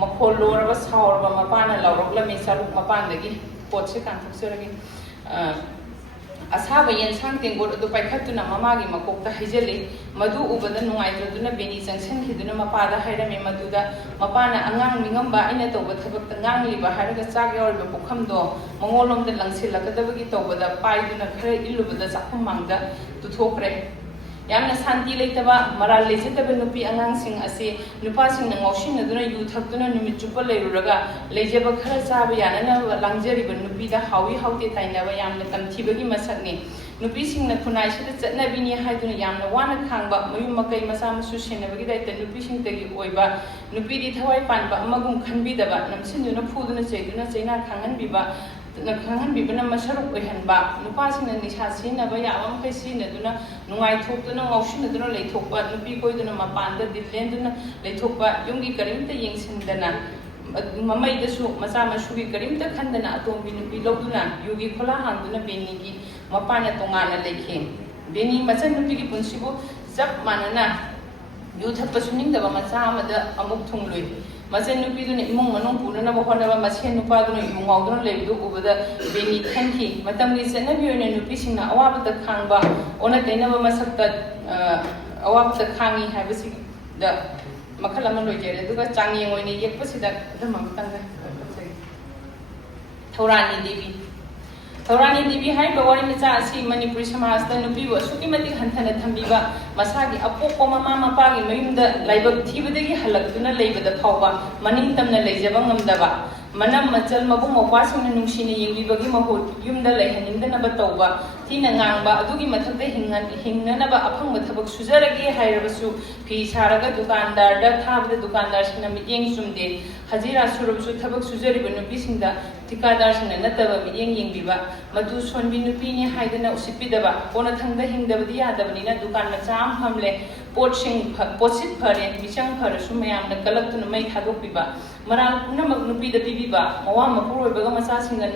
ꯃꯈꯣꯜ ꯂꯣꯔꯕ ꯁꯥꯎꯔꯕ ꯃꯄꯥꯅ ꯂꯥꯎꯔꯛꯂꯝꯃꯤ ꯁꯔꯨꯛ ꯃꯄꯥꯟꯗꯒꯤ ꯄꯣꯠꯁꯦ ꯀꯥꯟꯊꯣꯛꯆꯔꯒꯦ ꯑꯁꯥꯕ ꯌꯦꯟꯁꯥꯡ ꯇꯦꯡꯒꯣꯠ ꯑꯗꯨ ꯄꯥꯏꯈꯠꯇꯨꯅ ꯃꯃꯥꯒꯤ ꯃꯀꯣꯛꯇ ꯍꯩꯖꯤꯜꯂꯤ ꯃꯗꯨ ꯎꯕꯗ ꯅꯨꯡꯉꯥꯏꯇ꯭ꯔꯗꯨꯅ ꯕꯦꯅꯤ ꯆꯪꯁꯤꯟꯈꯤꯗꯨꯅ ꯃꯄꯥꯗ ꯍꯥꯏꯔꯝꯃꯤ ꯃꯗꯨꯗ ꯃꯄꯥꯅ ꯑꯉꯥꯡ ꯃꯤꯉꯝꯕ ꯑꯩꯅ ꯇꯧꯕ ꯊꯕꯛꯇ ꯉꯥꯡꯂꯤꯕ ꯍꯥꯏꯔꯒ ꯆꯥꯛ ꯌꯥꯎꯔꯤꯕ ꯄꯨꯈꯝꯗꯣ ꯃꯉꯣꯟꯂꯣꯝꯗ ꯂꯪꯁꯤꯜꯂꯛꯀꯗꯕꯒꯤ ꯇꯧꯕꯗ ꯄꯥꯏꯗꯨꯅ ꯈꯔ ꯏꯜꯂꯨꯕꯗ ꯆꯥꯛꯈꯨꯝ ꯃꯥꯡꯗ ꯇꯨꯊꯣꯛꯈ꯭ꯔꯦ ꯌꯥꯝꯅ ꯁꯥꯟꯇꯤ ꯂꯩꯇꯕ ꯃꯔꯥꯜ ꯂꯩꯖꯗꯕ ꯅꯨꯄꯤ ꯑꯉꯥꯡꯁꯤꯡ ꯑꯁꯤ ꯅꯨꯄꯥꯁꯤꯡꯅ ꯉꯥꯎꯁꯤꯟꯅꯗꯨꯅ ꯌꯨ ꯊꯛꯇꯨꯅ ꯅꯨꯃꯤꯠ ꯆꯨꯞꯄ ꯂꯩꯔꯨꯔꯒ ꯂꯩꯖꯕ ꯈꯔ ꯆꯥꯕ ꯌꯥꯅꯅꯕ ꯂꯥꯡꯖꯔꯤꯕ ꯅꯨꯄꯤꯗ ꯍꯥꯎꯏ ꯍꯥꯎꯇꯦ ꯇꯥꯏꯅꯕ ꯌꯥꯝꯅ ꯇꯝꯊꯤꯕꯒꯤ ꯃꯁꯛꯅꯤ ꯅꯨꯄꯤꯁꯤꯡꯅ ꯈꯨꯟꯅꯥꯏꯁꯤꯗ ꯆꯠꯅꯕꯤꯅꯤ ꯍꯥꯏꯗꯨꯅ ꯌꯥꯝꯅ ꯋꯥꯅ ꯈꯥꯡꯕ ꯃꯌꯨꯝ ꯃꯀꯩ ꯃꯆꯥ ꯃꯁꯨ ꯁꯦꯟꯅꯕꯒꯤ ꯗꯥꯏꯇ ꯅꯨꯄꯤꯁꯤꯡꯇꯒꯤ ꯑꯣꯏꯕ ꯅꯨꯄꯤꯗꯤ ꯊꯋꯥꯏ ꯄꯥꯟꯕ ꯑꯃꯒꯨꯝ ꯈꯟꯕꯤꯗꯕ ꯅꯝꯁꯤꯟꯗꯨꯅ ꯐꯨꯗꯨꯅ ꯆꯩꯗꯨꯅ ꯆꯩꯅꯥ ꯈꯥꯡꯍꯟꯕꯤꯕꯅ ꯃꯁꯔꯨꯛ ꯑꯣꯏꯍꯟꯕ ꯅꯨꯄꯥꯁꯤꯡꯅ ꯅꯤꯁꯥ ꯁꯤꯖꯤꯟꯅꯕ ꯌꯥꯕ ꯃꯈꯩ ꯁꯤꯖꯤꯟꯅꯗꯨꯅ ꯅꯨꯡꯉꯥꯏꯊꯣꯛꯇꯨꯅ ꯉꯥꯎꯁꯤꯟꯅꯗꯨꯅ ꯂꯩꯊꯣꯛꯄ ꯅꯨꯄꯤ ꯀꯣꯏꯗꯨꯅ ꯃꯄꯥꯟꯗ ꯗꯤꯜ ꯂꯦꯟꯗꯨꯅ ꯂꯩꯊꯣꯛꯄ ꯌꯨꯝꯒꯤ ꯀꯔꯤꯝꯇ ꯌꯦꯡꯁꯤꯟꯗꯅ ꯃꯃꯩꯗꯁꯨ ꯃꯆꯥ ꯃꯁꯨꯒꯤ ꯀꯔꯤꯝꯇ ꯈꯟꯗꯅ ꯑꯇꯣꯝꯕꯤ ꯅꯨꯄꯤ ꯂꯧꯗꯨꯅ ꯌꯨꯒꯤ ꯈꯣꯂꯥ ꯍꯥꯡꯗꯨꯅ ꯕꯦꯅꯤꯒꯤ ꯃꯄꯥꯅ ꯇꯣꯉꯥꯟꯅ ꯂꯩꯈꯤ ꯕꯦꯅꯤ ꯃꯆꯟꯅꯨꯄꯤꯒꯤ ꯄꯨꯟꯁꯤꯕꯨ ꯆꯞ ꯃꯥꯟꯅꯅ ꯌꯨ ꯊꯛꯄ ꯁꯨꯅꯤꯡꯗꯕ ꯃꯆꯥ ꯑꯃꯗ ꯑꯃꯨꯛ ꯊꯨꯡꯂꯨꯏ ꯃꯆꯟꯅꯨꯄꯤꯗꯨꯅ ꯏꯃꯨꯡ ꯃꯅꯨꯡ ꯄꯨꯅꯅꯕ ꯍꯣꯠꯅꯕ ꯃꯁꯦꯟ ꯅꯨꯄꯥꯗꯨꯅ ꯌꯨ ꯉꯥꯎꯗꯨꯅ ꯂꯩꯕꯗꯨ ꯎꯕꯗ ꯕꯦꯅꯤ ꯈꯟꯈꯤ ꯃꯇꯝꯒꯤ ꯆꯠꯅꯕꯤ ꯑꯣꯏꯅ ꯅꯨꯄꯤꯁꯤꯡꯅ ꯑꯋꯥꯕꯗ ꯈꯥꯡꯕ ꯑꯣꯟꯅ ꯇꯩꯅꯕ ꯃꯁꯛꯇ ꯑꯋꯥꯕꯗ ꯈꯥꯡꯉꯤ ꯍꯥꯏꯕꯁꯤꯗ ꯃꯈꯜ ꯑꯃ ꯂꯣꯏꯖꯔꯦ ꯑꯗꯨꯒ ꯆꯥꯡꯌꯦꯡ ꯑꯣꯏꯅ ꯌꯦꯛꯄꯁꯤꯗ ꯑꯗꯨꯝ ꯑꯃꯨꯛꯇꯪꯒ ꯊꯧꯔꯥꯅꯤ ꯗꯦꯕꯤ ꯊꯧꯔꯥꯅꯤ ꯗꯦꯕꯤ ꯍꯥꯏꯔꯤꯕ ꯋꯥꯔꯤ ꯃꯆꯥ ꯑꯁꯤ ꯃꯅꯤꯄꯨꯔꯤ ꯁꯃꯥꯖꯗ ꯅꯨꯄꯤꯕꯨ ꯑꯁꯨꯛꯀꯤ ꯃꯇꯤꯛ ꯍꯟꯊꯅ ꯊꯝꯕꯤꯕ ꯃꯁꯥꯒꯤ ꯑꯄꯣꯛꯄ ꯃꯃꯥ ꯃꯄꯥꯒꯤ ꯃꯌꯨꯝꯗ ꯂꯥꯏꯕꯛ ꯊꯤꯕꯗꯒꯤ ꯍꯜꯂꯛꯇꯨꯅ ꯂꯩꯕꯗ ꯐꯥꯎꯕ ꯃꯅꯤꯡꯇꯝꯅ ꯂꯩꯖꯕ ꯉꯝꯗꯕ ꯃꯅꯝ ꯃꯆꯜ ꯃꯕꯨꯡ ꯃꯧꯄ꯭ꯋꯥꯁꯤꯡꯅ ꯅꯨꯡꯁꯤꯅ ꯌꯦꯡꯕꯤꯕꯒꯤ ꯃꯍꯨꯠ ꯌꯨꯝꯗ ꯂꯩꯍꯟꯅꯤꯡꯗꯅꯕ ꯇꯧꯕ ꯊꯤꯅ ꯉꯥꯡꯕ ꯑꯗꯨꯒꯤ ꯃꯊꯛꯇ ꯍꯤꯡꯅꯅꯕ ꯑꯐꯪꯕ ꯊꯕꯛ ꯁꯨꯖꯔꯒꯦ ꯍꯥꯏꯔꯕꯁꯨ ꯐꯤ ꯁꯥꯔꯒ ꯗꯨꯀꯥꯟꯗꯥꯔꯗ ꯊꯥꯕꯗ ꯗꯨꯀꯥꯟꯗꯥꯔꯁꯤꯡꯅ ꯃꯤꯠꯌꯦꯡ ꯆꯨꯝꯗꯦ ꯍꯖꯤꯔꯥ ꯁꯨꯔꯕꯁꯨ ꯊꯕꯛ ꯁꯨꯖꯔꯤꯕ ꯅꯨꯄꯤꯁꯤꯡꯗ ꯊꯤꯀꯥꯗꯥꯔꯁꯤꯡꯅ ꯅꯠꯇꯕ ꯃꯤꯠꯌꯦꯡ ꯌꯦꯡꯕꯤꯕ ꯃꯗꯨ ꯁꯣꯟꯕꯤ ꯅꯨꯄꯤꯅꯤ ꯍꯥꯏꯗꯅ ꯎꯁꯤꯠꯄꯤꯗꯕ ꯀꯣꯟꯅꯊꯪꯗ ꯍꯤꯡꯗꯕꯗꯤ ꯌꯥꯗꯕꯅꯤꯅ ꯗꯨꯀꯥꯟ ꯃꯆꯥ ꯑꯃ ꯐꯝꯂꯦ ꯄꯣꯠꯁꯤꯠ ꯐꯔꯦ ꯃꯤꯆꯪ ꯐꯔꯁꯨ ꯃꯌꯥꯝꯅ ꯀꯜꯂꯛꯇꯨꯅ ꯃꯩ ꯊꯥꯗꯣꯛꯄꯤꯕ ꯃꯔꯥꯜ ꯄꯨꯝꯅꯃꯛ ꯅꯨꯄꯤꯗ ꯄꯤꯕꯤꯕ ꯃꯋꯥ ꯃꯄꯨꯔꯣꯏꯕꯒ ꯃꯆꯥꯁꯤꯡꯒ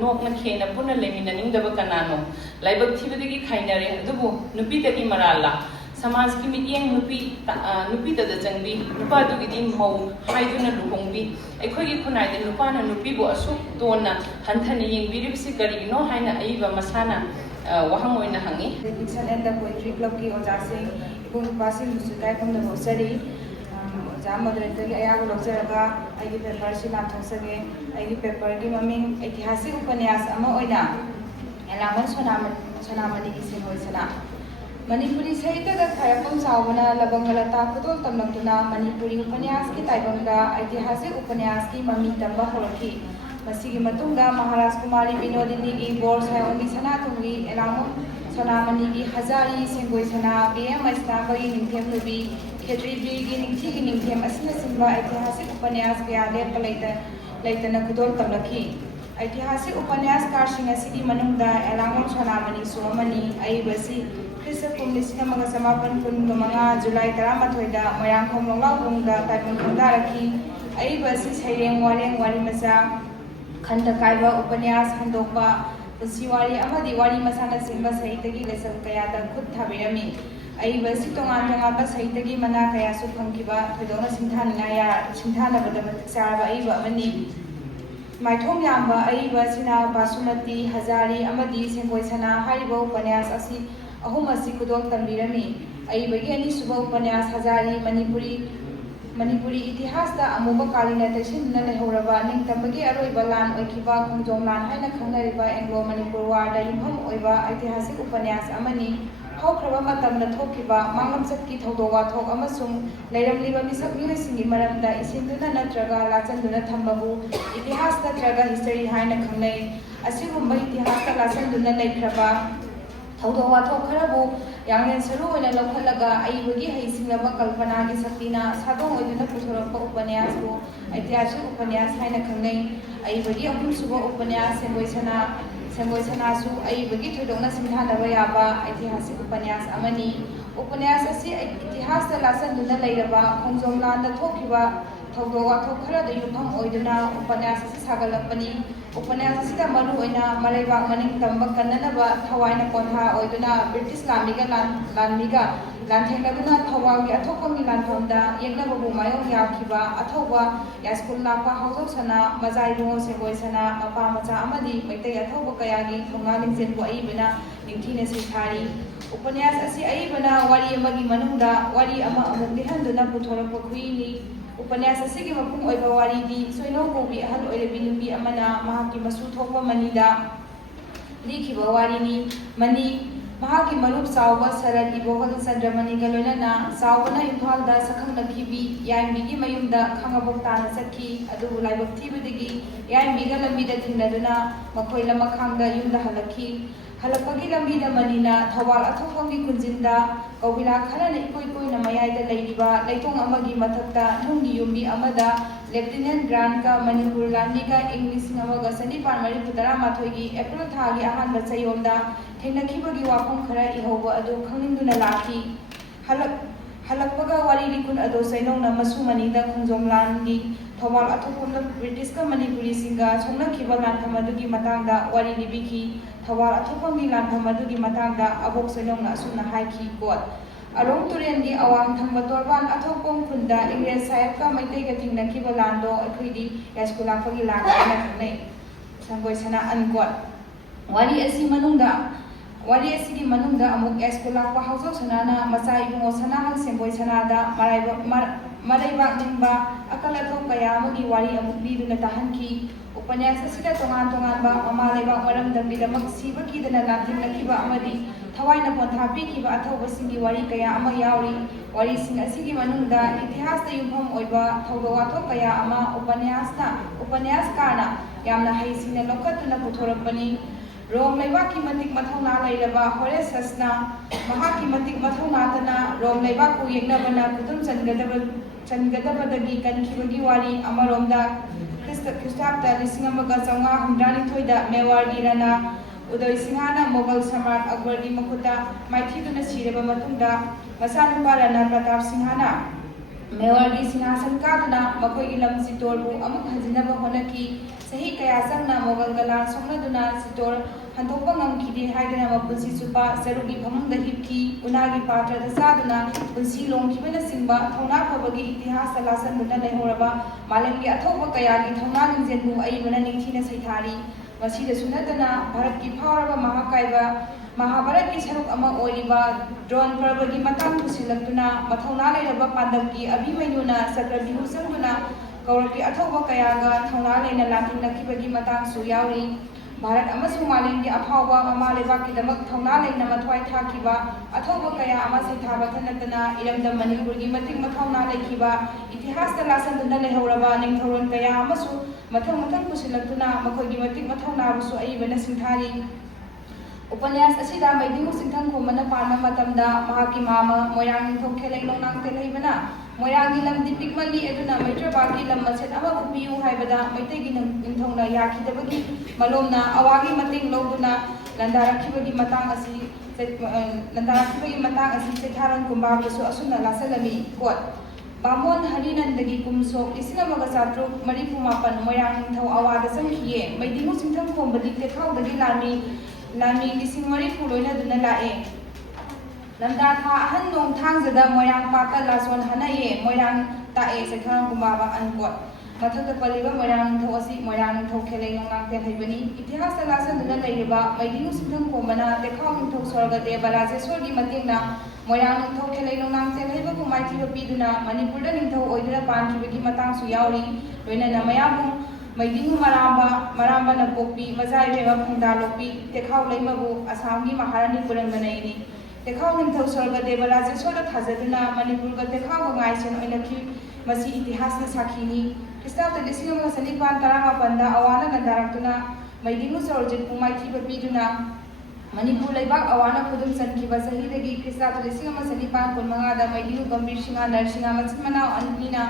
ꯅꯣꯛꯅ ꯈꯦꯅ ꯄꯨꯟꯅ ꯂꯩꯃꯤꯟꯅꯅꯤꯡꯗꯕ ꯀꯅꯥꯅꯣ ꯂꯥꯏꯕꯛ ꯊꯤꯕꯗꯒꯤ ꯈꯥꯏꯅꯔꯦ ꯑꯗꯨꯕꯨ ꯅꯨꯄꯤꯗꯒꯤ ꯃꯔꯥꯜꯂ ꯁꯃꯥꯖꯀꯤ ꯃꯤꯠꯌꯦꯡ ꯅꯨꯄꯤꯗꯗ ꯆꯪꯕꯤ ꯅꯨꯄꯥꯗꯨꯒꯤꯗꯤ ꯃꯧ ꯍꯥꯏꯗꯨꯅ ꯂꯨꯍꯣꯡꯕꯤ ꯑꯩꯈꯣꯏꯒꯤ ꯈꯨꯟꯅꯥꯏꯗ ꯅꯨꯄꯥꯅ ꯅꯨꯄꯤꯕꯨ ꯑꯁꯨꯛ ꯇꯣꯟꯅ ꯍꯟꯊꯅ ꯌꯦꯡꯕꯤꯔꯤꯕꯁꯤ ꯀꯔꯤꯒꯤꯅꯣ ꯍꯥꯏꯅ ꯑꯏꯕ ꯃꯁꯥꯅ ꯋꯥꯍꯪ ꯑꯣꯏꯅ ꯍꯪꯉꯤ ꯐꯤꯛꯁꯟ ꯑꯦꯟ ꯗ ꯄꯣꯏꯇ꯭ꯔꯤ ꯀ꯭ꯂꯕꯀꯤ ꯑꯣꯖꯥꯁꯤꯡ ꯏꯕꯨꯡ ꯅꯨꯄꯥꯁꯤꯡꯕꯨꯁꯨ ꯏꯀꯥꯏꯐꯝꯗ ꯍꯣꯠꯆꯔꯤ ꯑꯣꯖꯥ ꯃꯣꯗꯔꯦꯇꯔꯒꯤ ꯑꯌꯥꯕ ꯂꯧꯖꯔꯒ ꯑꯩꯒꯤ ꯄꯦꯄꯔꯁꯤ ꯂꯥꯟꯊꯣꯛꯆꯒꯦ ꯑꯩꯒꯤ ꯄꯦꯄꯔꯒꯤ ꯃꯃꯤꯡ ऐतिहासिक उपन्यास अमा ओइना एलामन सोनामणिगी सेंगोई सना मणिपुरी साहित्य खायफम सावना लबंगलता खुदोल तमलक्तुना मणिपुरी उपन्यास की ताइबंगा ऐतिहासिक उपन्यास की ममी तंबा होरखी मसीगी मतुंगा महाराज कुमारी विनोदिनी की बोर सायोंगी सनातुंगी एलामन सोनामणिगी हजारी सेंगोई सना बीएम इस्लामगी निंथेम नुबी खेत्रीबीगी निंथीगी निंथेम असना सिंबा ऐतिहासिक उपन्यास कया लेप लेतन खुदोल तमलखी ऐतिहासिक उपन्यासकारसिंग असिगी मनुंगदा एलामन सोनामणि सोमनी अइबसी ख्रिस्टपूर्व 1985 जुलाई 13 मोयांखोम लोंगलाउबुंगदा ताइबंग खंदारखी अइबसी सैरेंग वारेंग वारी मचा खंड कायबा उपन्यास हंदोकपा पुंसी वारी अमदी वारी मसाना सिंबा साहित्यगी लेसन कयादा खुद थाबिरमी अइबसी तोंगान तोंगाबा साहित्यगी मना कयासु फंगिबा थोदोना सिंथानबदा मतिक चारबा अइबा अमनी माइथोम याम्बा अइबा सिना बासुमती हजारी अमदी सेंगोई सना हारिबा उपन्यास असि अहुम असि खुदोल तंबिरमी अइबगी अनिसुबा उपन्यास हजारी मणिपुरी इतिहास दा अमुबा कालीना तैसिनना लेहौरबा निंगतंबगी अरोइबा लान ओइखिबा खोंजोम लान हाइना खंगनरिबा एंग्लो मणिपुर वारदा युमहम ओइबा ऐतिहासिक उपन्यास अमनी हौख्रबा मतमदा थोखिबा मांगलमचतकी थौदोक वाथोक अमसुंग लैरमलिबा मिसक मिहसिंगी मरमदा इसिनदुना नत्रगा लाचंदुना थंबबु इतिहास नत्रगा हिस्टरी हाइना खंगनै असिगुंबा इतिहास ता लाचंदुना लैख्रबा थौदोक वाथोक खरबु यांगलेन सरू ओइना लौखलगा अइबगी हैसिंगबा कल्पनागी शक्तिना सादोंग ओइदुना पुथोरकपा उपन्यासबु ऐतिहासिक उपन्यास हाइना खंगनै अइबगी अहुमसुबा उपन्यास सेंगोई सनासु अइबगी थोदोंना सिंथानबा याबा ऐतिहासिक उपन्यास अमनी उपन्यास असि इतिहास ता लाचंदुना लैरबा खोंजोम लानदा थोखिबा थौदोक वाथोक खरदा युमफम ओइदुना उपन्यास असि सागलपनी उपन्यास असिदा मरु ओइना मरैबाक मनिंग तंबा कन्ननबा थवाइना पोथा ओइदुना ब्रिटिश लानमीगा लानथेंगदुना थवागी अथोपंगी लानफमदा येंगनबबु मायों याखिबा अथौबा यास्कुल लापा हौजौसना मजाई रुंगो सेगोइसना मपा मचा अमदि मैतै अथौबा कयागी थोंगा लिंजेनबु अइबना निंथीने सिथारी उपन्यास असी अइबना वारी अमगी मनुंगदा वारी अमा अमुक दिहंदुना पुथोरकपा खुइनी उपन्यास असिगी मपुंग ओइबा वारीदी सोइनौ कोबी अहल ओइरेबी नुबी अमना महाकी मसु थोकपा मनीदा लिखिबा वारीनी मनी महाकी मरुप सावबा सरल इबोहल चंद्रमणिगा लोइनना सावबना इम्फालदा सखंगनखिबी याइंबीगी मयुमदा खंगबोक्ताना चखी अदुबु लाइबक थीबदगी याइंबीगा लंबीदा थिंगनदुना मखोइ लमखांगदा युमदा हलखी हलपगी लंबीदा मनीना थवाल अथोपंगी कुंजिंदा कौबिला खरना इकोइ कोइना मयाइदा लैरिबा लैतोंग अमगी मथक्ता नुंगी युम्बी अमदा लेफ्टिनेंट ग्रांड का मणिपुर लांबीगा इंग्लिश नमगा सनिपान मरिपुतरा माथोगी एप्रिल थागी अहानबा चयोमदा थेंनखिबगी वाफम खरा इहौबा अदु खंनिंदुना लाखी हलकपगा वारी लिकुन अदो सैनौना मसु मनीदा खुंजोम लानगी थवाल अथोपंदा ब्रिटिश का मणिपुरी सिंगा सोंनखिबा लानफम अदुगी मतांगदा वारी लिबिखी थवाल अथोपंगी लानफम अदुगी मतांगदा अबोक सैनौना असुना हाइखी कोट अरोंग तुरेंगी अवांग थंबा तोरबान अथोपोंग खुंदा इंग्रेज साहेब का मैतेगा थिंगनखिबा लांदो अखुइदी यास्कुलाफगी लांगना खंगनै संगोइसना अनकोट वारी असी मनुंगदा वारी असिगी मनुंगदा अमुक यास्कुलाफा हाउजो सनाना मचा इबुंगो सनाहल सेंबोइ सनादा मरैबाक निंबा अकल अथोप कया अमगी वारी अमुक लीदुना ताहनखी उपन्यास असिदा तोंगान तोंगानबा ममा लेबाक मरमदंबिदमक सिबकीदना लांथिंगनखिबा अमदी थवाइना पोंथा पीखिबा अथौबसिंगी वारी कया अमा यावरी वारीसिंग असिगी मनुंगदा इतिहासदा युमफम ओइबा थौदोक वाथोक कया अमा उपन्यासकारना यामना हैसिंगना लौकतुना पुथोरकपनी रोम लेबाकी मतिक मथौना लैरबा होरेससना महाकी मतिक मथौनातना रोम लेबाकु येंगनबना कुतुम चनगदबदगी कनखिबगी वारी अमरोमदा ख्रिस्ताब्दा 1994 मेवाड़ी राणा उदय सिंहाना मुगल सम्राट अकबर की मखुता माइथीदुना सिरबा मतुंगदा मसानुपा राणा प्रताप सिंहाना मेवाड़ की सिंहासन कादुना मखोइगी लम सितोरबु अमुक हजिनबा होनकी सही कया संगना मुगल गलान सोंगनदुना सितोर हंतोपा ngमखिदे हाइदना मपुंसी सुपा सरुगी फमुंगदा हिपकी उनागी पात्रदा सादुना पुंसी लोंखिबना सिंबा थौना फबगी इतिहास लासनदुना लेहोरबा मालमगी अथौबा कयागी थौना लिंजेनबु अइबना निंथीना सैथारी मसीदा सुनदना भारत की फावरबा महाकायबा महाभारत की सरुक अमा ओइबा ड्रोन पर्वगी मतंग पुसिलक्तुना मथौना लेरबा पांडवगी अभिमन्युना चक्रव्यूह संगुना कौरवकी अथौबा कयागा थौना लेना लांथिंगनखिबगी मतंग सु यावरी भारत अमसु मालेमगी अफावबा ममा लेबाकीदमक थौना लेना मथ्वाइ थाखिबा अथौबा कया अमा सैथाबा थनतना इरमदम मणिपुरगी मतिक मथौना लेखिबा इतिहासदा लासनदुना लेहौरबा निंथौरन कया अमसु मथंग पुसिलक्तुना मखोइगी मतिक मथौनाबुसु अइबना सिंथारी उपन्यास असिदा मैदिंगु सिंथंग खोमना पानमा मतमदा महाकी मामा मोयांग निंथौ खेलै लोंनांग तेलैबना मोयांगी लमदि पिकमली एदुना मैत्रबागी लम मसेट अमा फुपियु हाइबदा मैतैगी निंथौना याखिदबगी मलोमना अवागी मतेंग लौदुना लंदारखिबगी मतंग असि सेथारन कुंबाबसु असुना लासलमी कोट बामोन हरिनंदगी कुमसोक 1934 मोयांग निंथौ अवादा संखिये मैदिंगु सिंथंग खोमबदी तेखाउदगी लामी 1940 लोइनदुना लाए लंदा था अहन नोंग थांगजदा मोयांग पाता लासोन हनाये मोयांग ताए सेथारन कुंबाबा अनकोट मथक पलिबा मोयांग निंथौ असि मोयांग निंथौ खेलै लोंनांग तेलैबनी इतिहास लासनदुना लैरिबा मैदिंगु सिंथंग खोमना तेखाउ निंथौ स्वर्गदेव राजेश्वरगी मतेंगना मोयांग निंथौ खेलै लोंनांग तेलैबगु माइथिबा पीदुना मणिपुरदा निंथौ ओइदुना पानखिबगी मतंगसु यावरी लोइनना मयाबु मैदिंगु मरांबा नपोपी मजाइबेबा फुंदालोपी तेखाउ लैमबु आसामगी महारानी पुरंगनैनी तेखाउ निंथौ स्वर्गदेव राजेश्वर थाजदुना मणिपुरगा तेखाउ गाइसेन ओइनखि मसी इतिहासना साखीनी ख्रिस्ताब्दा 1918 अवाना नंदारक्तुना मैदिंगु सरोजित पुमाइथिबा पीदुना मणिपुर लेबाक अवाना खुदुम चनखिबा चहीदगी ख्रिस्ताब्दा 1915 मैदिंगु गंभीर सिंहा नरसिंहा मचिन मनाव अनपीना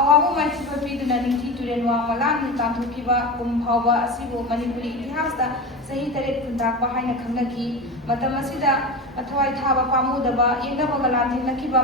अवाबु माइथिबा पीदुना निंथी तुरेनवा मलान तांथोखिबा कुम फावबा असिबु मणिपुरी इतिहासदा ꯆꯍꯤ 7 ꯈꯨꯟꯇꯥꯛꯄ ꯍꯥꯏꯅ ꯈꯪꯅꯈꯤ ꯃꯇꯝ ꯑꯁꯤꯗ ꯑꯊꯋꯥꯏ ꯊꯥꯕ ꯄꯥꯝꯃꯨꯗꯕ ꯌꯦꯛꯅꯕꯒ ꯂꯥꯟꯊꯦꯡꯅꯈꯤꯕ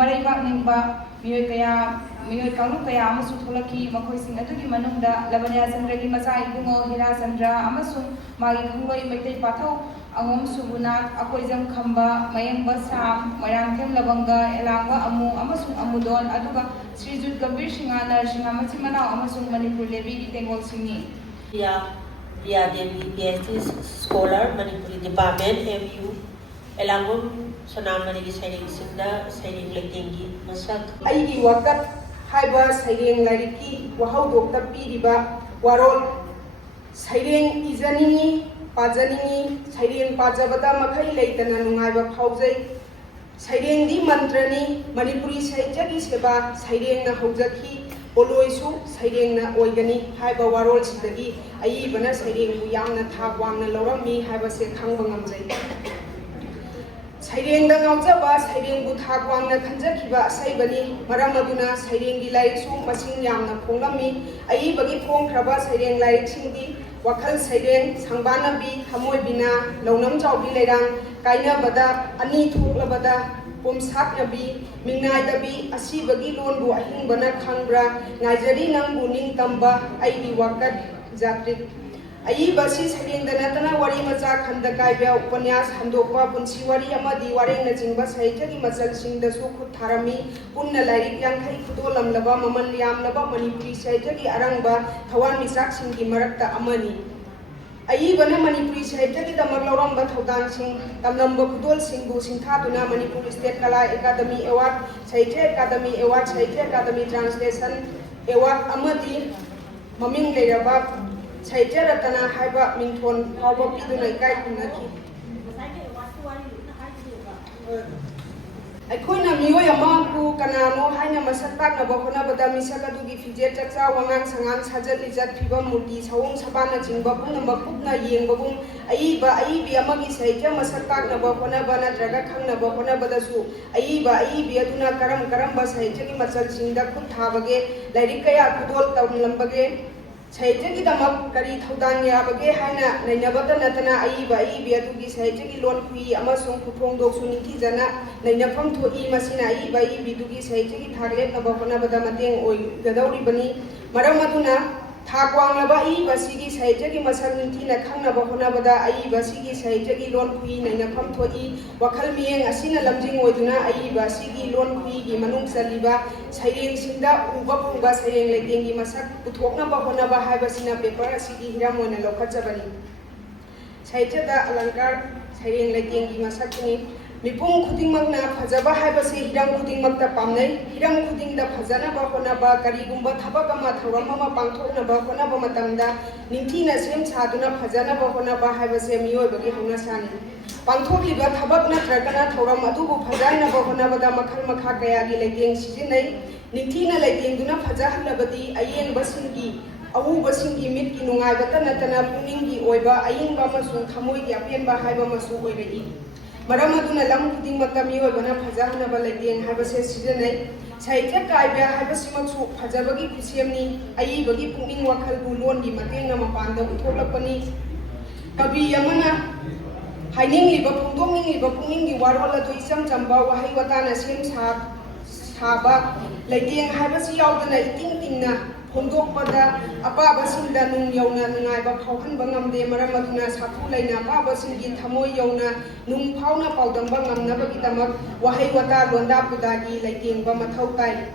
ꯃꯔꯩꯕꯥꯛ ꯅꯤꯡꯕ ꯃꯤꯑꯣꯏ ꯀꯥꯡꯂꯨꯞ ꯀꯌꯥ ꯑꯃꯁꯨ ꯊꯣꯛꯂꯛꯈꯤ ꯃꯈꯣꯏꯁꯤꯡ ꯑꯗꯨꯒꯤ ꯃꯅꯨꯡꯗ ꯂꯕꯅ꯭ꯌꯥ ꯆꯟꯗ꯭ꯔꯒꯤ ꯃꯆꯥ ꯏꯕꯨꯡꯉꯣ ꯍꯤꯔꯥꯆꯟꯗ꯭ꯔ ꯑꯃꯁꯨꯡ ꯃꯥꯒꯤ ꯈꯪꯂꯣꯏ ꯃꯩꯇꯩ ꯄꯥꯊꯧ ꯑꯉꯣꯝ ꯁꯨꯕꯨꯅꯥꯠ ꯑꯀꯣꯏꯖꯝ ꯈꯝꯕ ꯃꯌꯦꯡꯕ ꯁꯥꯝ ꯃꯣꯏꯔꯥꯡꯊꯦꯝ ꯂꯕꯪꯒ ꯑꯦꯂꯥꯡꯕ ꯑꯃꯨ ꯑꯃꯁꯨꯡ ꯑꯃꯨꯗꯣꯟ ꯑꯗꯨꯒ ꯁ꯭ꯔꯤꯖꯨꯠ ꯒꯝꯚꯤꯔ ꯁꯤꯡꯍ ꯅꯔꯁꯤꯡꯍ ꯃꯆꯤꯟ ꯃꯅꯥꯎ ꯑꯃꯁꯨꯡ Manipur ꯂꯦꯕꯤꯒꯤ ꯇꯦꯡꯒꯣꯜꯁꯤꯡꯅꯤ Priya Devi PhD Scholar Manipuri Department MU Elangum Sonamani Sailing Sinda Sailing Latingi Masak Aigi Wakat Haiba Sailing Lariki Wahau Dokta Piriba Warol Sailing Izaningi Pajaningi Sailing Pajabada Makai Laitana Nungaiba Pauzai Sailing Di Mantrani Manipuri Saijagi Seba Sailing Na Haujaki Oloisu Sailing Na Oigani Haiba Warol Sidagi Aibana Sailing Yamna Thagwangna Lorami Haiba Se Kangbangamzai Sailing da Naujaba Sailing Bu Thagwangna Kanjakiba Saibani Maramaduna Sailing Gi Lairisu Masing Yamna Khonglami Aibagi Khongkraba Sailing Lairiksingdi Wakhal Sailing Sangbanabi Thamoi Bina Launam Chaubi Leirang Kainabada Ani Thoklabada Pomsaknabi Mingnaidabi Asibagi Lonbu Ahingbana Khangbra Ngaijari Nangbu Ningtamba Aigi Wakat Jatrik Aibasi Sailing da Natana Wari Macha Khanda Kaibya Upanyas Handokpa Punsi Wari Amadi Warengna Jingba Saitagi Machal Singdasu Khut Tharami Punna Lairik Yankhai Khudolam Laba Maman Yamlaba Manipuri Saitagi Arangba Thawan Misak Singgi Marakta Amani Aibana Manipuri Saitagi Damak Lauramba Thaudan Singh Tamnamba Khudol Singbu Singthatuna Manipuri State Kala Academy Award Saitya Academy Award Saitya Academy Translation Award Amadi Maming Leiraba Saitya Ratana Haiba Mingthon Phawba Piduna Ikai Khunaki Aikoina Miyoi Amaku Kanano Haina Masak Taknaba Honabada Misal Adugi Fijet Chakcha Wangang Sangang Sajat Lijat Phiba Murti Sawong Sabana Jingba Punamba Pukna Yengbabung Aiba Aibi Amagi Saitya Masak Taknaba Honaba Natraga Khangnaba Honabadasu Aiba Aibi Aduna Karamba Saitya Ki Machal Singda Khut Thabage Lairik Kaya Khudol Tamlambage Saitya Damak Kari Thaudan Yabage Haina Nainabata Natana Aiba Aibi Adugi Saitya Ki Lon Kui Amasung Khutong Doksu Ningthijana Nainafam Thoi Masina Aiba Aibi Dugi Saitya Ki Thaglet Naba Honabada Mateng Oigadauribani Maram Aduna Thagwanglaba Aiba Sigi Saitya Ki Masal Ningthina Khangnaba Honabada Aiba Sigi Saitya Ki Lon Kui Nainafam Thoi Wakhal Miyeng Asina Lamjing Oiduna Aiba Sigi Lon Kui Gi Manung Saliba Sailing Singda Uba Phungba Sailing Leitengi Masak Puthoknaba Honaba Haibasina paper asigi hiram oina lokhatjabani Saitya da Alankar Sailing Leitengi Masakni Mipung Khudingmakna Phajaba Haibase hiram khudingmakta pamnai hiram khudingda Phajanaba honaba karigumba thabak ama thoram ama pangthoknaba honaba matamda ningthina sem saduna Phajanaba honaba haibase miyoibagi haunasani Pangthokliba thabak natragana thoram adubu phajainaba honabada makhal makha kayagi leiteng sijinai Ningthina leitengduna phajahalabadi ayengbasingi Awubasingi mitki nungaibata natana puningi oiba ayingba amasung thamoigi apenba haiba masu oirei Maram aduna lam khudingmakta miyoibana phajahanaba leiteng haibase sijanai Saitya Kaibya haibasimaksu phajabagi khusiamni aibagi puning wakhalbu longi matengna mapanda uthoklapani Kabi amana Hainingliba phongdokningliba puninggi warol adu isam chamba wahai watana sem Saba Leiteng Haibasi Yaudana Iting Tingna Phongdokpada Apabasinda Nung Yauna Nungaiba Phauhanba Ngamde Maram aduna Saphu Laina Apabasingi Thamoi Yauna Nung Phauna Paudamba Ngamnabagidamak Wahai Wata Londa Pudagi Leitengba Mathau Tai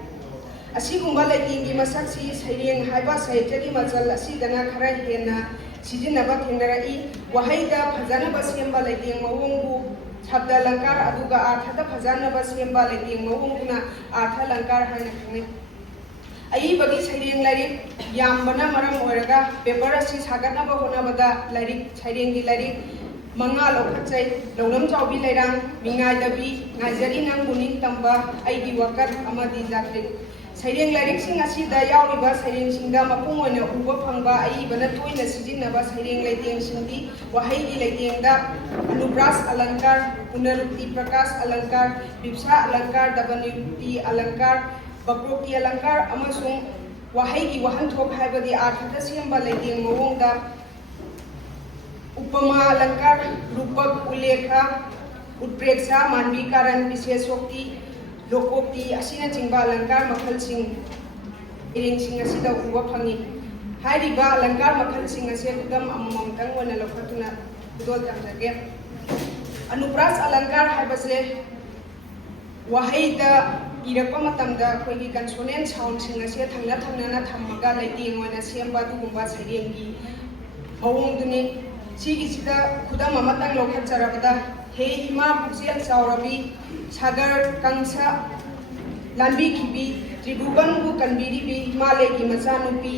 Asigumba Leitenggi Masaksi Sailing Haiba Saitya Machal Asidana Khara Hena Sijinaba Thengarai Wahaida Phajanaba Semba Leiteng Mawongbu Sabda Lankar Aduga Arthada Phajanaba Semba Leiteng Mawonguna Artha Lankar Haina Khangai Aibagi Sailing Lairik Yambana Maram Oiraga paper asi sagatnaba honabada Lairik Sailing Lairik Manga Lokhatsai Launam Chaubi Leirang Mingnaidabi Ngaijari Nangbu Ningtamba Aigi Wakat Amadi Jatrik Sailing Lairik Sing asida yauriba Sailing Singda mapung oina uba phangba aibana toina sijinaba Sailing Leiteng Singdi wahaigi leitengda Anubras Alankar Punarukti Prakash Alankar Bipsa Alankar Dabanirukti Alankar Bakrokti Alankar amasung wahaigi wahanthok haibadi arthada semba leiteng mawongda उपमा अलंकार रूपक उल्लेखा उत्प्रेक्षा मानवी कारण विशेषोक्ति लोकोक्ति असिनचिंबा अलंकार मखलसिंग इरेंसिंग असिदा उबा fungi हाइरिबा अलंकार मखलसिंग असे खुदम अममतंग वना लखतुना खुदोल तंजगे अनुप्रास अलंकार हाइबसे वहाईदा इरक्पा मतमदा कोइगी कंसोनेंट साउंड सिंग असे थंगना थंगना थम्मगा लेटिंग वना सेम्बा दुगुंबा सैरेंगी मवोंदुनी सिगिसिदा खुदम अमतंग लखतजरबदा हे इमा पुक्सेल चाउरबी सागर कंसा लांबी खिबी त्रिभुवन बु कनबिरीबी हिमालय की मचानुपी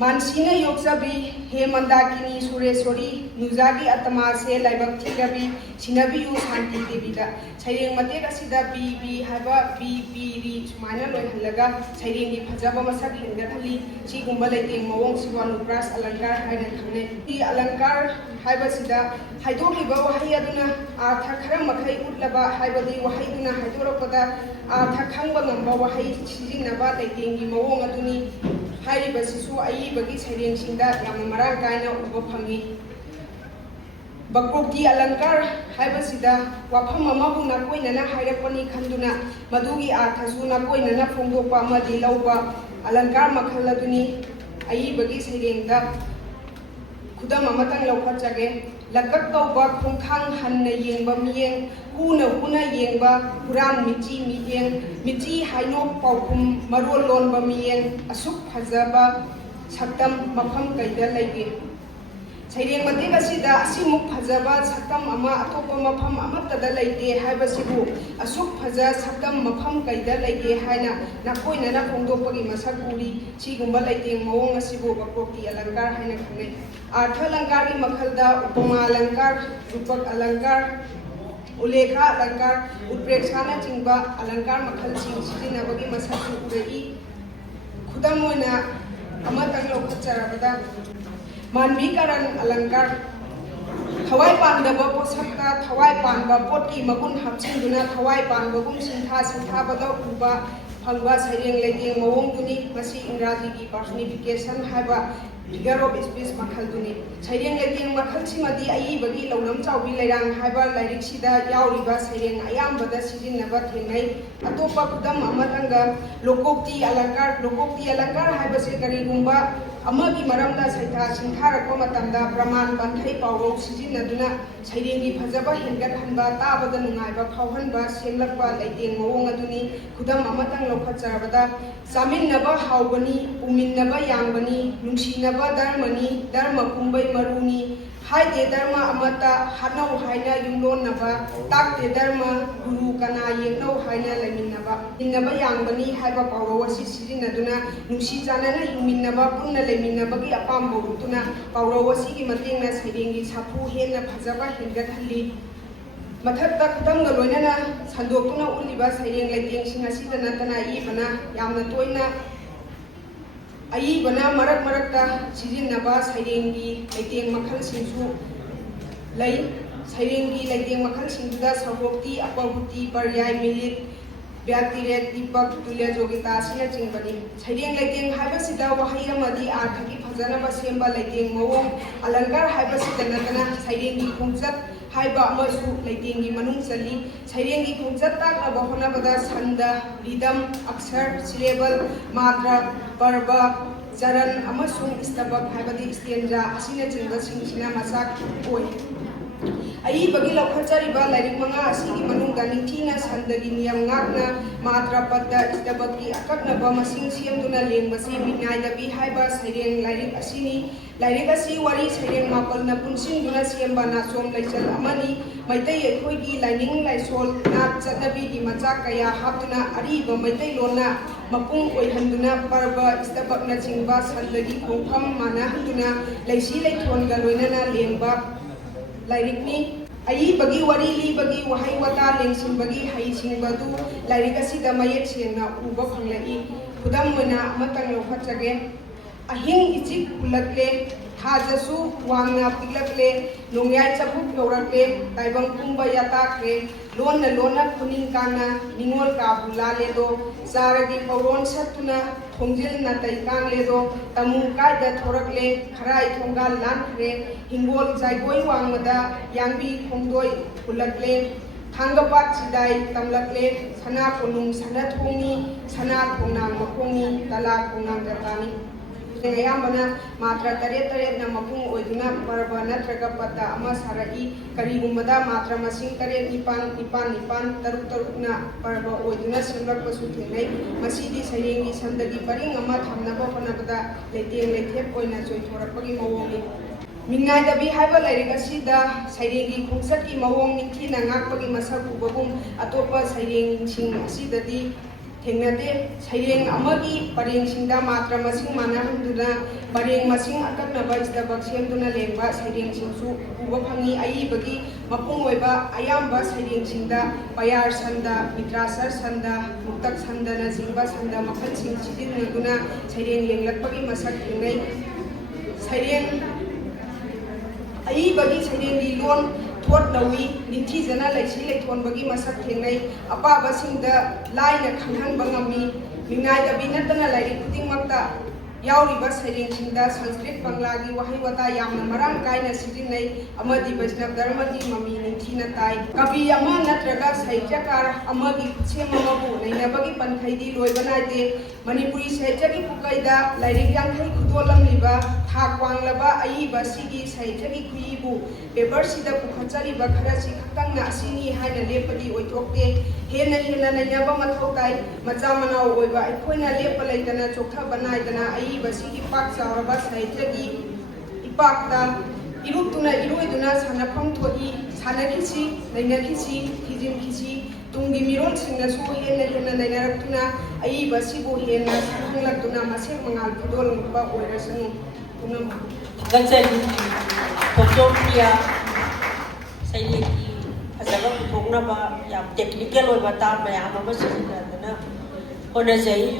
मानसीना योगजाबी हे मंदाकिनी सुरेश्वरी नुजागी आत्मा से लाइबक थिरबी सिनबियु शांति देवीदा सैरेंग मतेक असिदा बी बी हाबा बी बी री सुमाइना लोइहल्लगा सैरेंगी फजाबा मसक हेंगथली सिगुंबा लेतेंग मवोंग सिवानुप्रास अलंकार हाइना खंगने इ अलंकार हाइबसिदा हाइदोरिबा वहाई अदुना अर्थ खरा मखै उट्लबा हाइबदी वहाईदुना हाइदोरपदा अर्थ खंगबा ngamba वहाई सिजिनबा लेतेंगी मवोंग अदुनी हाइरिबसिसु अयिबगी सैरेंसिंदा यामना मरांग कायना उबा फंगी बक्रोक्ति अलंकार हाइबसिदा वाफम अमबु नाकोइनना हाइरपनी खंदुना मदुगी आर्थसु नाकोइनना फोंदोपा अमदि लौबा अलंकार मखल अदुनी अयिबगी सैरेंदा खुदम अमतंग लौखतजगे लकक तौबा खोंथांग हन्ना येंबा मियेंग हुना हुना येंबा पुरान मिची हाइनो पाउखुम मरोल लोनबा मियेंग असुक फजबा सक्तम मफम कैदा लैगे सैरेंग मतेक असिदा असिमुक फजबा सक्तम अमा अतोपा मफम अमत्तदा लैते हाइबसिबु असुक फजा सक्तम मफम कैदा लैगे हाइना नाकोइनना फोंदोपगी मसक उरी सिगुंबा लैतेंग मवोंग असिबु बक्रोक्ति अलंकार हाइना खंगै अर्थ अलंकार की मखलदा उपमा अलंकार रूपक अलंकार उल्लेखा अलंकार उत्प्रेक्षाना चिंबा अलंकार मखल सिजिनबगी मसक उरई खुदम ओइना अमतंग लौखतजरबदा मानवी कारण अलंकार थवाई पांडबा पोसक्ता थवाई पांबा पोटी मगुन हपसिंदुना थवाई पांबगुम सिंथाबदा उबा फंगबा सैरेंग लेतेंग मवोंदुनी मसी इंग्राजी की पर्सनिफिकेशन हाइबा फिगर ऑफ स्पीच मखलदुनी सैरेंग लेतेंग मखलसिमदी अयिबगी लौलम चाउबी लैरांग हाइबा लाइरिकसिदा याउरिबा सैरेंग अयामबदा सिजिनबा थेंगै अतोपा खुदम अमतंगा लोकोक्ति अलंकार हाइबसे करिगुंबा अमगी मरमदा सैथा सिंथारक्पा मतमदा प्रमाण बंथै पाउरौ सिजिनदुना सैरेंगी फजबा हेंगतहनबा ताबदा नुंगाइबा फावहनबा सेमलक्पा लैतेंग मवोंग अदुनी खुदम अमतंग लौखतजरबदा चामिन्नबा हाउबनी उमिन्नबा यांगबनी नुंसिनबा धर्मनी धर्म कुंबै मरुनी हाइदे धर्म अमता हनौ हाइना युंगलोनबा ताकते धर्म गुरु कना येंगनौ हाइना लैमिन्नबा इन्नबा यांगबनी हाइबा पाउरौ असि सिजिनदुना नुंसि जानाना हिंमिन्नबा पुन्ना लैमिन्नबगी अपामबो उतुना पाउरौ असिगी मतेंगना सैरेंगी साफु हेन्ना फजबा हेंगतहल्ली मथक्ता खुदमगा लोइनना संदोक्तुना उलिबा सैरेंग लेतेंगसिंग असिदा नतना अयिबना यामना तोइना अयिबना मरक मरकता सिजिनबा सैरेंगी लेतेंग मखलसिंगसु लै सैरेंगी लेतेंग मखलसिंगदा सहोक्ति अपहुति पर्याय मिलित व्यातिरेक दीपक तुल्य जोगिता सिना चिंबनी सैरेंग लेतेंग हाइबसिदा वहाई अमदी आर्थकी फजनबा सेम्बा लेतेंग मवोंग अलंकार हाइबसिदा नतना सैरेंगी खोंजत हाइबा अमसु लेतेंगी मनुंग चली सैरेंगी खोंजत ताकनबा होनबदा छंद रिदम अक्षर सिलेबल मात्रा पर्व चरण अमसुंग स्तबक हाइबदी स्टेंजा असिना चिंबा सिंगसिना मसाक ओय अयिबगी लौखतजरिबा लाइरिक मंगा असिगी मनुंगदा निंथीना छंदगी नियम ngakna मात्रा पद स्तबकी अकक्नबा मसिंग सेमदुना लेंबसी मिनाइदबी हाइबा सैरेंग लाइरिक असिनी लाइरिक असी वारी सैरेंग मापलना पुनसिंदुना सेमबा नासोम लैचल अमनी मैतै अखोइगी लाइनिंग लाइसोल नाट चटनबीगी मचाक कया हापदुना अरिबा मैतै लोना मपुंग ओइहंदुना पर्व स्तबकना चिंबा छंदगी खोंफम मानहंदुना लैसी लैथोनगा लोइनना लेंबा लाइरिकनी अयिबगी वारी लीबगी वहाई वता लेंसिंबगी हईसिंबदु लाइरिक असिदा मयेक सेंगना उबा फंगलई खुदम ओइना अमतंग लौखतजगे ahing ichik ulakle hajasu wangna piglakle nongyai chabuk yaurakle taibang kumba yatakle lona kuning kana ningol ka bulale do saragi pauron satuna thongjil na taikangle do tamu kaida thorakle kharai thongal lankre hingol jaigoi wangmada yangbi khongdoi ulakle Thanggapat sidai tamlakle sana kunung sana thongi sana khongnang makhongi tala khongnang datani ayambana matra tare na mapung oiduna parba natraga pata ama sarai karigumbada matra masing tare nipan taruk na parba oiduna simlakpasu thengai masidi sayengi sandagi paring ama thamnaba honabada leiteng leithep oina choithorakpagi mawongi Mingai dabi haiba lairik asida saireng khungsat mawong ningthina ngakpagi masak ubabum atopa saireng sing asidadi thengnade saireng amagi pareng singda matra masing manahanduna pareng masing akaknaba istabak semduna lengba saireng singsu uba phangi aibagi mapung oiba ayamba saireng singda payar sanda mitrasar sanda muktak sanda na jingba sanda makhal sing sidinaguna saireng lenglakpagi masak thengnai saireng Ai bagi saireng lon thot nawi ninthi jana laisi leithon bagi masak thengnai apa basingda laina khanghan bangami mingai da binatana lairi kuting makta yauriba saireng singda sanskrit bangla gi wahai wata yamna marang kaina sidinai amadi vaishnava dharma gi mami ninthi na tai kabi ama natraga sahityakar amagi khusemabu nainabagi pankhaidi loibanaite manipuri sahitya gi pukaida lairi yangkhai khudolam liba Thakwang-laba aiba sigi sahityagi khuibu paper sida pukhatsariba kharasi khaktangna asini haina lepadi oithokte hena nainaba mathau tai macha manau oiba aikhoina lepa leitana chokha banaidana aiba sigi pak chauraba sahityagi ipakta iruptuna iroiduna sanapham thoi sanakhisi nainakhisi hijinkhisi tunggi mirol singna su hena nainaraktuna aiba sibu hena sanglakuna masek mangal khudol ba oirasanu Ganjani, Tokyo saireng fazaba puthoknaba yam technical oiba ta mayam ama sisinadana honajai